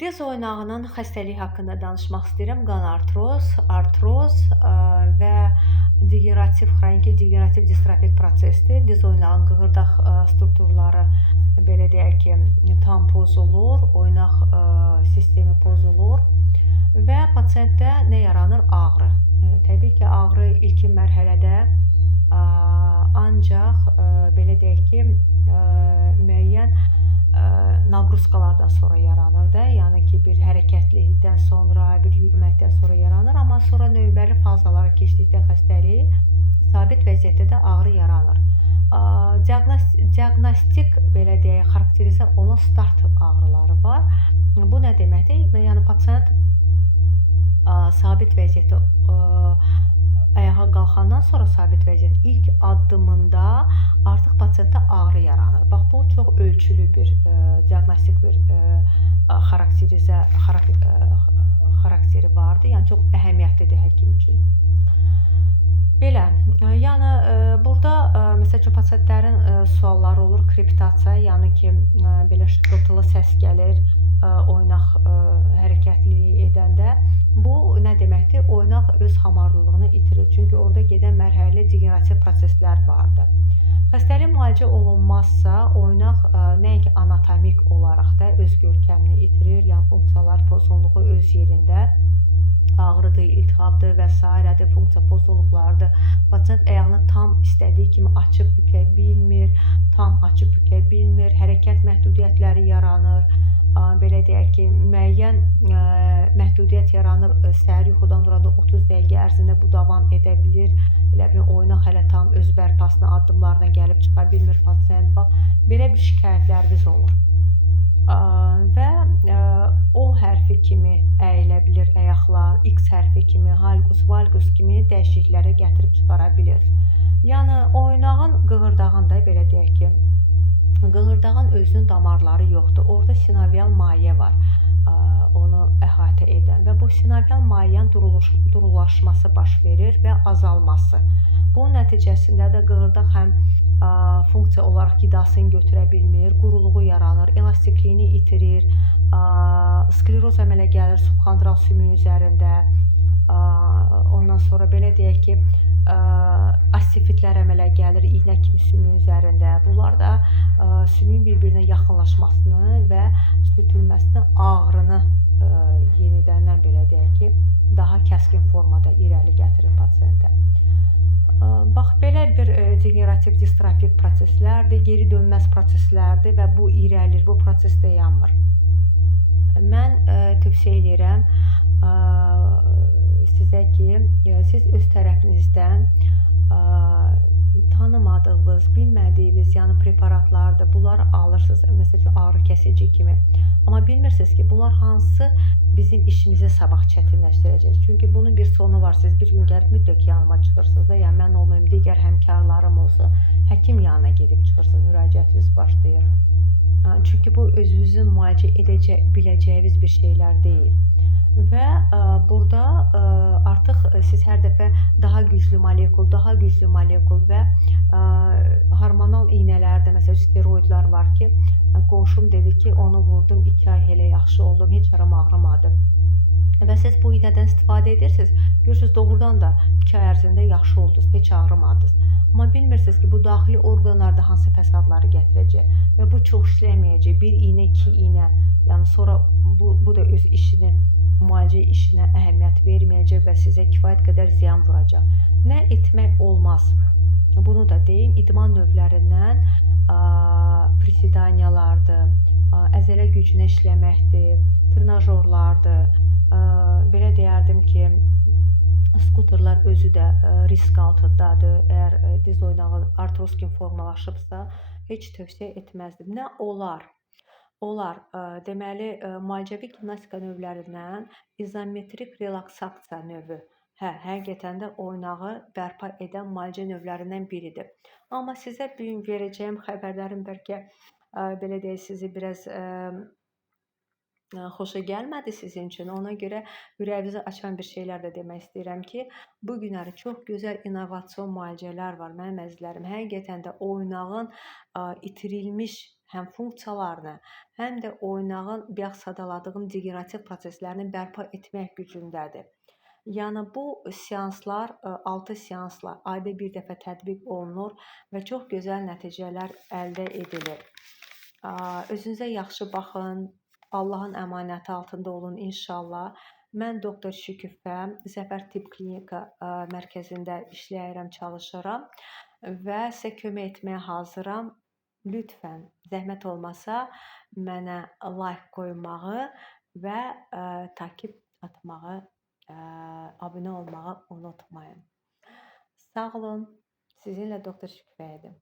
Diz oynağının xəstəliyi haqqında danışmaq istəyirəm. Qan artroz və xroniki degenerativ distrofik prosesdir. Diz oynağının qığırdaq strukturları belə deyək ki, tam pozulur, oynaq sistemi pozulur və pasientdə nə yaranır? Ağrı. Təbii ki, ağrı ilkin mərhələdə ancaq belə deyək ki, müəyyən naqruzkalardan sonra yaranır da, yəni ki, bir hərəkətlilikdən sonra, bir yürüməkdən sonra yaranır, amma sonra növbəli fazalara keçdikdə xəstəlik sabit vəziyyətdə də ağrı yaranır. Diaqnostik belə deyək, xarakterizə olan start ağrıları var. Bu nə deməkdir? Yəni pasient sabit vəziyyətdə ayağa qalxandan sonra sabit vəziyyət ilk addımında artıq pasientdə ağrı yaranır. Bax, bu çox ölçülü bir diaqnostik bir xarakteri vardır. Yəni çox əhəmiyyətlidir həkim üçün. Belə, yəni burada məsəl üçün pasientlərin sualları olur, krepitasiya, yəni ki, belə şıqqıltılı səs gəlir oynaq hərəkətliliyi edəndə. Bu nə deməkdir? Oynaq öz hamarlılığını itirir. Çünki orada gedən mərhələli degenerativ proseslər vardır. Xəstəlik müalicə olunmazsa, oynaq nəinki anatomik olaraq da öz görkəmini itirir, yəni funksiyalar pozğunluğu öz yerində, ağrıdır, iltihabdır və s. funksiya pozğunluqlarıdır. Pasient ayağını tam istədiyi kimi açıb bükę bilmir, tam açıb bükę bilmir, hərəkət məhdudiyyətləri yaranır. Belə deyək ki, müəyyən məhdudiyyət yaranır, səhər yuxudan duranda 30 dəqiqə ərzində bu davam edə bilir. Elə bir oynaq hələ tam öz bərpasına, addımlarına gəlib çıxa bilmir pasient. Bax, belə bir şikayətlərimiz olur. Və O hərfi kimi əyilə bilir əyaqlar, X hərfi kimi, valgus kimi dəyişikliklərə gətirib çıxara bilir. Yəni, oynağın qığırdağında belə deyək ki, qığırdağın özünün damarları yoxdur. Orada sinovial maye var, onu əhatə edən və bu sinovial mayenin durulaşması baş verir və azalması. Bunun nəticəsində də qığırdaq həm funksiya olaraq qidasını götürə bilmir, quruluğu yaranır, elastikliyini itirir, skleroz əmələ gəlir subxondral sümüyün üzərində, ondan sonra belə deyək ki, osteofitlər əmələ gəlir iynə kimi sümüyün üzərində. Bunlar da sümüyün bir-birinə yaxınlaşmasını və sürtülməsini, ağrını yenidəndən belə deyək ki, daha kəskin formada irəli gətirir pasiyentə. Bax, belə bir degenerativ distrofik proseslərdir, geri dönməz proseslərdir və bu irəlir, bu proses dayanmır. Mən tövsiyə edirəm sizə ki, siz öz tərəfinizdən tanımadığınız, bilmədiyiniz, yəni preparatlardır, bunları alırsınız, məsəl üçün ağrı kəsici kimi. Amma bilmirsiniz ki, bunlar hansı bizim işimizi sabah çətinləşdirəcək. Çünki bunun bir sonu var, siz bir gün gəlib mütləq yanıma çıxırsınız da, yəni mən olmayım, digər həmkarlarım olsa, həkim yanına gedib çıxırsınız, müraciətiniz başlayır. Çünki bu özünüzün müalicə biləcəyiniz bir şeylər deyil. Və burada artıq siz hər dəfə daha güclü molekul və hormonal iynələrdə, məsələn, steroidlər var ki, qonşum dedi ki, onu vurdum, 2 ay elə yaxşı oldum, heç aram ağrımadı. Və siz bu iynədən istifadə edirsiniz, görürsünüz, doğrudan da 2 ay ərzində yaxşı oldunuz, heç ağrımadınız. Amma bilmirsiniz ki, bu daxili orqanlarda hansı fəsadları gətirəcək və bu çox işləməyəcək. 1 iynə, 2 iynə, yəni sonra bu da öz işini, müalicə işinə əhəmiyyət verməyəcək və sizə kifayət qədər ziyan vuracaq. Nə etmək olmaz? Bunu da deyim, idman növlərindən prisidaniyalardır, əzələ gücünə işləməkdir, trenajorlardır, belə deyərdim ki, skuterlar özü də risk altındadır. Əgər diz oynağı artroz kimi formalaşıbsa, heç tövsiyə etməzdim. Nə olar? Olar, deməli, müalicəvi gimnastika növlərindən izometrik relaksasiya növü. Həqiqətən də oynağı bərpa edən müalicə növlərindən biridir. Amma sizə bu gün verəcəyim xəbərlərin bəlkə belə deyək, sizi biraz xoşa gəlmədi sizin üçün. Ona görə ürəyinizi açan bir şeylər də demək istəyirəm ki, bu günləri çox gözəl innovasiyon müalicələr var mənim əzizlərim. Həqiqətən də oynağın itirilmiş həm funksiyalarını, həm də oynağın bayaq sadaladığım degenerativ proseslərini bərpa etmək gücündədir. Yəni bu seanslar 6 seansla ayda bir dəfə tətbiq olunur və çox gözəl nəticələr əldə edilir. Özünüzə yaxşı baxın. Allahın əmanəti altında olun inşallah. Mən doktor Şüküfə Zəfər Tibb Klinika mərkəzində işləyirəm, çalışıram və sizə kömək etməyə hazıram. Lütfən, zəhmət olmasa mənə like qoymağı və takib atmağı, abunə olmağı unutmayın. Sağ olun. Sizinlə doktor Şüküfə idim.